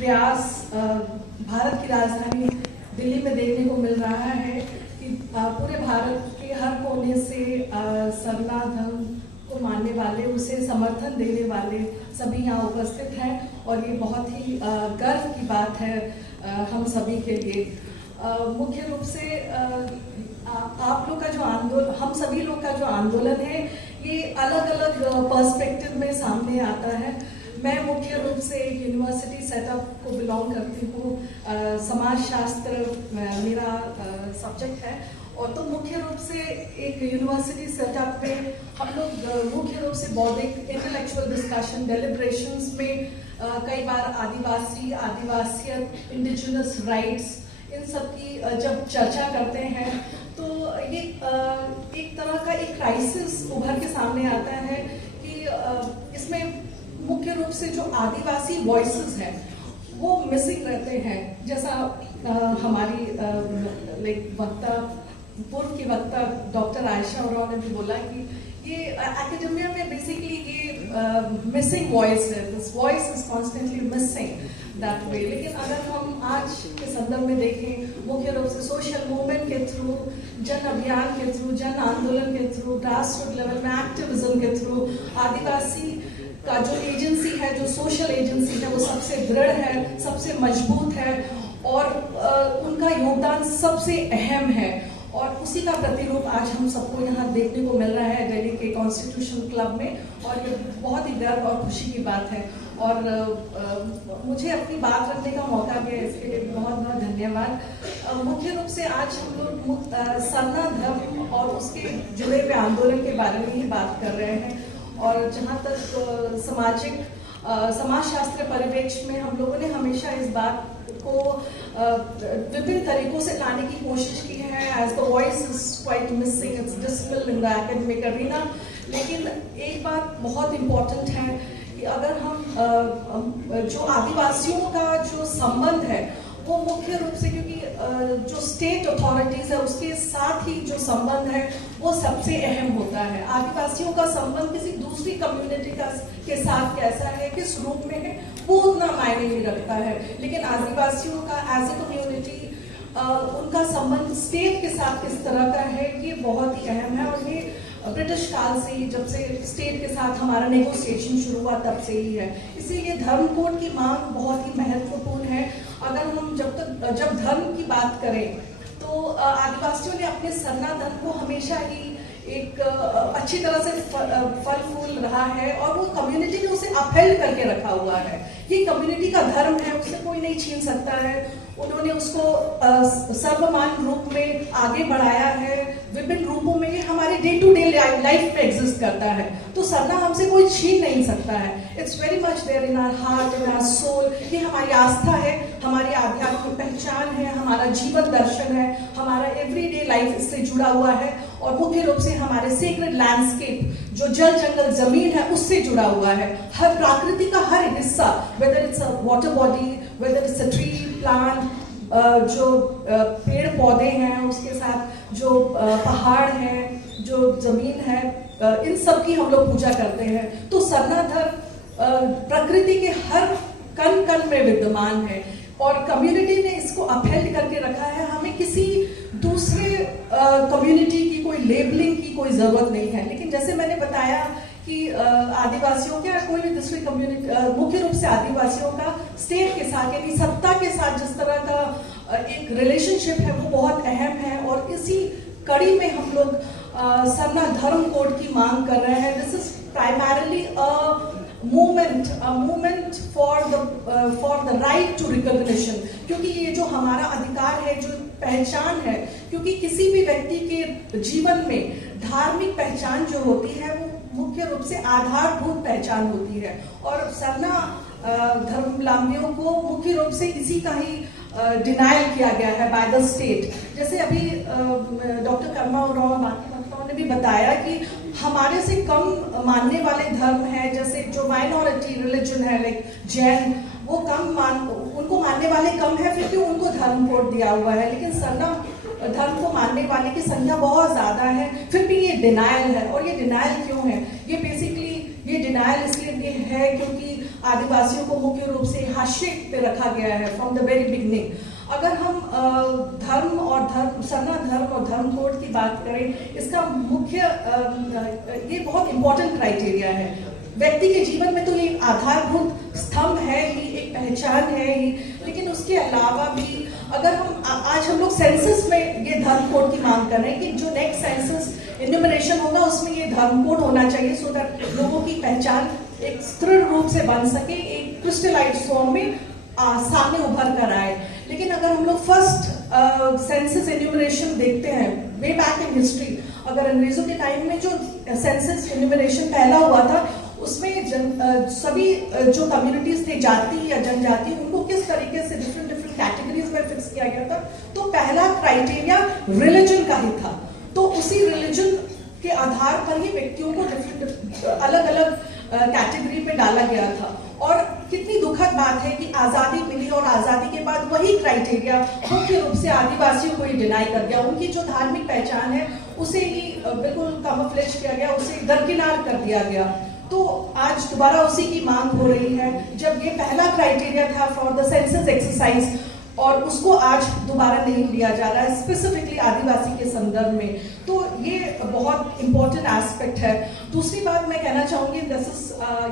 प्रयास भारत की राजधानी दिल्ली में देखने को मिल रहा है कि पूरे भारत के हर कोने से सरना धर्म को मानने वाले, उसे समर्थन देने वाले सभी यहाँ उपस्थित हैं और ये बहुत ही गर्व की बात है हम सभी के लिए। मुख्य रूप से आप लोग का जो आंदोलन, हम सभी लोग का जो आंदोलन है, ये अलग अलग पर्सपेक्टिव में सामने आता है। मैं मुख्य रूप से एक यूनिवर्सिटी सेटअप को बिलोंग करती हूँ। समाज शास्त्र मेरा सब्जेक्ट है और तो मुख्य रूप से एक यूनिवर्सिटी सेटअप में हम लोग मुख्य रूप से बौद्धिक इंटेलेक्चुअल डिस्कशन डेलिब्रेशंस में कई बार आदिवासियत, इंडिजिनस राइट्स, इन सब की जब चर्चा करते हैं तो ये एक तरह का एक क्राइसिस उभर के सामने आता है कि इसमें मुख्य रूप से जो आदिवासी वॉइसेस हैं वो मिसिंग रहते हैं। जैसा हमारी वक्ता, पूर्व की वक्ता डॉक्टर आयशा उरांव ने भी बोला कि ये एकेडमिया में बेसिकली ये मिसिंग वॉइस है, this voice is constantly missing that way. लेकिन अगर हम आज के संदर्भ में देखें, मुख्य रूप से सोशल मूवमेंट के थ्रू, जन अभियान के थ्रू, जन आंदोलन के थ्रू, ग्रास रूट लेवल में एक्टिविज्म के थ्रू, आदिवासी का जो एजेंसी है, जो सोशल एजेंसी है, वो सबसे दृढ़ है, सबसे मजबूत है और उनका योगदान सबसे अहम है और उसी का प्रतिरूप आज हम सबको यहाँ देखने को मिल रहा है दिल्ली के कॉन्स्टिट्यूशन क्लब में और ये बहुत ही गर्व और खुशी की बात है। और मुझे अपनी बात रखने का मौका दिया, इसके लिए बहुत बहुत धन्यवाद। मुख्य रूप से आज हम लोग सरना धर्म और उसके जुड़े हुए आंदोलन के बारे में ही बात कर रहे हैं और जहाँ तक समाजशास्त्र परिवेश में हम लोगों ने हमेशा इस बात को विभिन्न तरीकों से लाने की कोशिश की है। As the voice is quite missing, it's dismal in the academic arena. लेकिन एक बात बहुत इम्पोर्टेंट है कि अगर हम जो आदिवासियों का जो संबंध है वो मुख्य रूप से, क्योंकि जो स्टेट अथॉरिटीज है उसके साथ ही जो संबंध है वो सबसे अहम होता है। आदिवासियों का संबंध किसी दूसरी कम्युनिटी के साथ कैसा है, किस रूप में है, वो उतना मायने नहीं रखता है। लेकिन आदिवासियों का एज ए कम्युनिटी उनका संबंध स्टेट के साथ किस तरह का है, ये बहुत ही अहम है और ये ब्रिटिश काल से ही, जब से स्टेट के साथ हमारा नेगोशिएशन शुरू हुआ तब से ही है। इसीलिए धर्म कोड की मांग बहुत ही महत्वपूर्ण है। अगर हम जब धर्म की बात करें तो आदिवासियों ने अपने सरना धर्म को हमेशा ही एक अच्छी तरह से फल फूल रहा है और वो कम्युनिटी ने उसे अपहेल्ड करके रखा हुआ है। ये कम्युनिटी का धर्म है, उसे कोई नहीं छीन सकता है। उन्होंने उसको सर्वमान्य रूप में आगे बढ़ाया है, विभिन्न रूपों में ये हमारे डे टू डे लाइफ में एग्जिस्ट करता है। तो सरना हमसे कोई छीन नहीं सकता है। It's very much there in our heart, in our soul. ये हमारी आस्था है, हमारी आध्यात्मिक पहचान है, हमारा जीवन दर्शन है, हमारा एवरीडे लाइफ इससे जुड़ा हुआ है और मुख्य रूप से हमारे सेक्रेड लैंडस्केप, जो जल जंगल जमीन है, उससे जुड़ा हुआ है। हर प्रकृति का हर हिस्सा, whether it's a water body, whether it's a tree, plant, जो पेड़ पौधे हैं, उसके साथ जो पहाड़ हैं, जो जमीन है, इन सब की हम लोग पूजा करते हैं। तो सरना धर्म प्रकृति के हर कण कण में विद्यमान है और कम्युनिटी ने इसको अपहेल्ड करके रखा है। हमें किसी दूसरे कम्युनिटी की कोई लेबलिंग की कोई जरूरत नहीं है। लेकिन जैसे मैंने बताया कि आदिवासियों के, कोई भी दूसरी कम्युनिटी, मुख्य रूप से आदिवासियों का स्टेट के साथ यानी सत्ता के साथ जिस तरह का एक रिलेशनशिप है वो बहुत अहम है और इसी कड़ी में हम लोग सरना धर्म कोड की मांग कर रहे हैं। This is primarily movement for the right to recognition, क्योंकि ये जो हमारा अधिकार है, जो पहचान है, क्योंकि किसी भी व्यक्ति के जीवन में धार्मिक पहचान जो होती है वो मुख्य रूप से आधारभूत पहचान होती है और सरना धर्मावलंबियों को मुख्य रूप से इसी का ही डिनायल किया गया है बाय द स्टेट। जैसे अभी डॉक्टर कर्मा उरांव, बाकी वक्ताओं ने भी बताया कि हमारे से कम मानने वाले धर्म हैं, जैसे जो माइनॉरिटी रिलीजन है लाइक जैन, वो उनको मानने वाले कम है, फिर क्यों उनको धर्म कोड दिया हुआ है। लेकिन सरना धर्म को मानने वाले की संख्या बहुत ज्यादा है, फिर भी ये डिनायल है। और ये डिनायल क्यों है? ये बेसिकली ये डिनायल इसलिए है क्योंकि आदिवासियों को मुख्य रूप से हाशिए पे रखा गया है फ्रॉम द वेरी बिगनिंग। अगर हम सरना धर्म और धर्म कोड की बात करें, इसका मुख्य ये बहुत इंपॉर्टेंट क्राइटेरिया है। व्यक्ति के जीवन में तो ये आधारभूत स्तंभ है ही, एक पहचान है ही, लेकिन उसके अलावा भी अगर आज हम लोग सेंसस में ये धर्म कोड की मांग कर रहे हैं कि जो नेक्स्ट सेंसस इन्यूमरेशन होगा उसमें ये धर्म कोड होना चाहिए, सो दैट लोगों की पहचान एक स्थिर रूप से बन सके, एक क्रिस्टलाइज्ड फॉर्म में सामने उभर कर आए। लेकिन अगर हम लोग फर्स्ट सेंसस एन्यूमरेशन देखते हैं वे बैक इन हिस्ट्री, अगर अंग्रेजों के टाइम में जो सेंसस एन्यूमरेशन पहला हुआ था उसमें सभी जो कम्युनिटीज थे, जाति या जनजाति, उनको किस तरीके से डिफरेंट कैटेगरीज में फिक्स किया गया था। तो पहला क्राइटेरिया रिलीजन का ही था, तो उसी रिलीजन के आधार पर ही व्यक्तियों को डिफरेंट अलग अलग कैटेगरी में डाला गया था। और कितनी दुखद बात है कि आजादी मिली और आजादी के बाद वही क्राइटेरिया मुख्य रूप से आदिवासियों को ही डिनाई कर दिया, उनकी जो धार्मिक पहचान है उसे ही बिल्कुल कैमोफ्लेज किया गया, उसे दरकिनार कर दिया गया। तो आज दोबारा उसी की मांग हो रही है, जब ये पहला क्राइटेरिया था फॉर द सेंसस एक्सरसाइज और उसको आज दोबारा नहीं लिया जा रहा है स्पेसिफिकली आदिवासी के संदर्भ में, तो ये बहुत इंपॉर्टेंट एस्पेक्ट है। दूसरी बात मैं कहना चाहूंगी,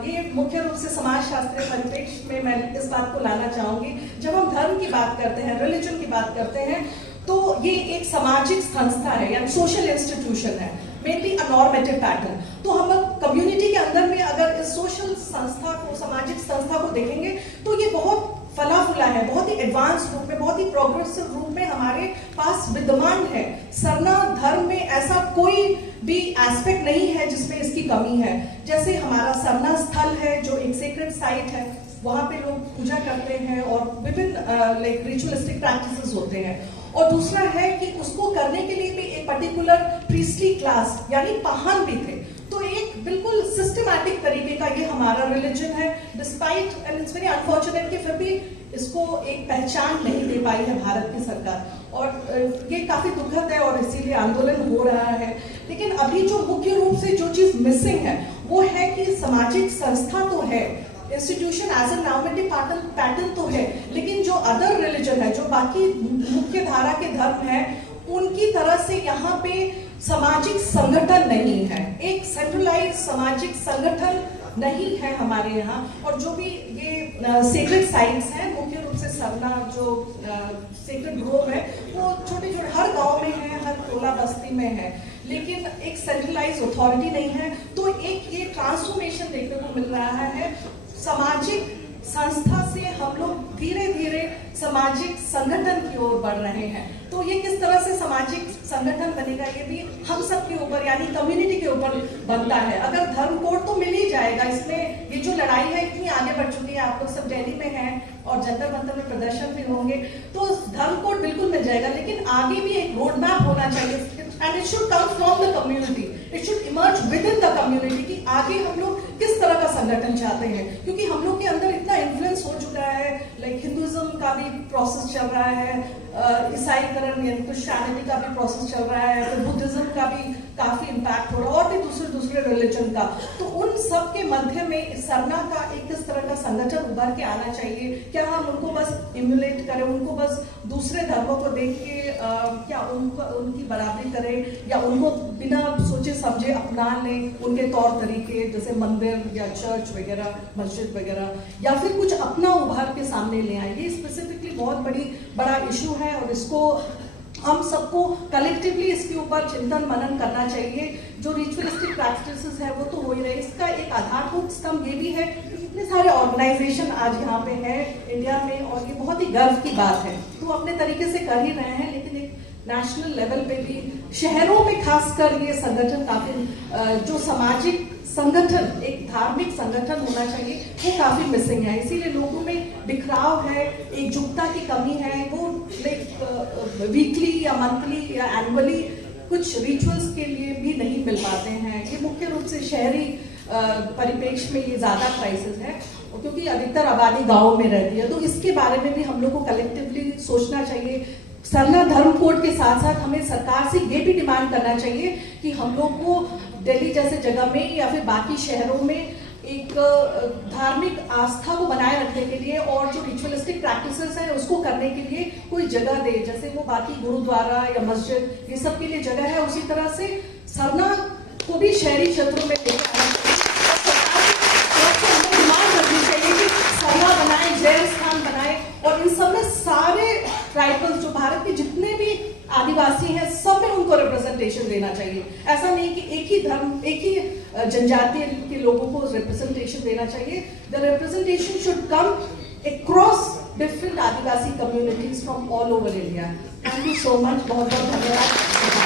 ये मुख्य रूप से समाजशास्त्रीय परिप्रेक्ष्य में मैं इस बात को लाना चाहूंगी। जब हम धर्म की बात करते हैं, रिलीजन की बात करते हैं, तो ये एक सामाजिक संस्था है या सोशल इंस्टीट्यूशन है, मेनली अ नॉर्मेटिव पैटर्न। तो हम कम्युनिटी के अंदर में अगर इस सोशल संस्था को, सामाजिक संस्था को देखेंगे तो ये बहुत फला फुला है, बहुत ही एडवांस रूप में, बहुत ही प्रोग्रेसिव रूप में हमारे पास विद्यमान है। सरना धर्म में ऐसा कोई भी एस्पेक्ट नहीं है जिसमें इसकी कमी है। जैसे हमारा सरना स्थल है जो एक सेक्रेड साइट है, वहां पे लोग पूजा करते हैं और विभिन्न लाइक रिचुअलिस्टिक प्रैक्टिसेस होते हैं। और दूसरा है कि उसको करने के लिए भी एक पर्टिकुलर प्रीस्टली क्लास यानी पाहन भी थे। तो एक बिल्कुल सिस्टमैटिक तरीके का ये हमारा रिलीजन है, despite and it's very unfortunate कि फिर भी इसको एक पहचान नहीं दे पाई है भारत की सरकार, और ये काफी दुखद है और इसीलिए आंदोलन हो रहा है। लेकिन अभी जो मुख्य रूप से जो चीज मिसिंग है वो है कि सामाजिक संस्था तो है, institution as a normative pattern तो है, लेकिन जो अदर रिलीजन है, जो बाकी मुख्य धारा के धर्म है, उनकी तरह से यहाँ पे सामाजिक संगठन नहीं है, एक सेंट्रलाइज सामाजिक संगठन नहीं है हमारे यहाँ। और जो भी ये सेक्रेड साइट्स हैं, मुख्य रूप से सरना जो सेक्रेड ग्रोव है, वो छोटे छोटे हर गांव में है, हर टोला बस्ती में है, लेकिन एक सेंट्रलाइज अथॉरिटी नहीं है। तो एक ये ट्रांसफॉर्मेशन देखने को मिल रहा है। सामाजिक संस्था से हम लोग धीरे धीरे सामाजिक संगठन की ओर बढ़ रहे हैं। तो ये किस तरह से सामाजिक संगठन बनेगा, ये भी हम सब के ऊपर यानी कम्युनिटी के ऊपर बनता है। अगर धर्म कोड तो मिल ही जाएगा, इसमें ये जो लड़ाई है इतनी आगे बढ़ चुकी है, आप लोग सब दिल्ली में हैं और जंतर मंतर में प्रदर्शन भी होंगे, तो धर्म कोड बिल्कुल मिल जाएगा, लेकिन आगे भी एक रोड मैप होना चाहिए and it should come from the community, it should emerge with in the community कि आगे हम लोग किस तरह का संगठन चाहते हैं। क्योंकि हम लोग के अंदर इतना इन्फ्लुएंस हो चुका है, लाइक हिंदुइज्म का भी प्रोसेस चल रहा है, ईसाईकरण यानी क्रिश्चियनिटी का भी प्रोसेस चल रहा है, फिर बुद्धिज्म का भी काफी इम्पैक्ट हो रहा है और भी दूसरे रिलीजन का। तो उन सब के मध्य में सरना का एक किस तरह का संगठन उभर के आना चाहिए। क्या हम उनको बस इम्युलेट करें, उनको बस दूसरे धर्मों को देख के क्या उनकी बराबरी करें, या उनको बिना सोचे समझे अपना लें उनके तौर तरीके, जैसे मंदिर या चर्च वगैरह, मस्जिद वगैरह, या फिर कुछ अपना उभार के सामने ले आए। ये स्पेसिफिकली बहुत बड़ा इशू है और इसको हम सबको कलेक्टिवली इसके ऊपर चिंतन मनन करना चाहिए। जो रिचुअलिस्टिक प्रैक्टिसेस है वो तो हो ही रहे, इसका एक आधारभूत स्तंभ ये भी है कि इतने सारे ऑर्गेनाइजेशन आज यहाँ पे है इंडिया में, और ये बहुत ही गर्व की बात है। तो अपने तरीके से कर ही रहे हैं, लेकिन एक नेशनल लेवल पे भी शहरों में खासकर ये संगठन काफी जो सामाजिक संगठन, एक धार्मिक संगठन होना चाहिए, वो काफी मिसिंग है। इसीलिए लोगों में बिखराव है, एकजुटता की कमी है। वो लाइक वीकली या मंथली या एनुअली कुछ रिचुअल्स के लिए भी नहीं मिल पाते हैं। ये मुख्य रूप से शहरी परिप्रेक्ष्य में ये ज्यादा क्राइसिस है, क्योंकि अधिकतर आबादी गाँव में रहती है। तो इसके बारे में भी हम लोग को कलेक्टिवली सोचना चाहिए। सरना धर्म कोड के साथ साथ हमें सरकार से ये भी डिमांड करना चाहिए कि हम लोग को दिल्ली जैसे जगह में या फिर बाकी शहरों में एक धार्मिक आस्था को बनाए रखने के लिए और जो रिचुअलिस्टिक प्रैक्टिसेस हैं उसको करने के लिए कोई जगह दे, जैसे वो बाकी गुरुद्वारा या मस्जिद ये सब के लिए जगह है, उसी तरह से सरना को भी शहरी क्षेत्रों में लेकर आना चाहिए। डिमांड रखनी चाहिए कि सरना बनाए, जैन स्थान बनाए, और इन सब में सारे ट्राइबल्स जो भारत के जितने भी आदिवासी हैं सब में उनको रिप्रेजेंटेशन देना चाहिए। ऐसा नहीं कि एक ही धर्म, एक ही जनजाति के लोगों को रिप्रेजेंटेशन देना चाहिए। The representation should come across different Adivasi communities from all over India. Thank you so much, बहुत बहुत धन्यवाद।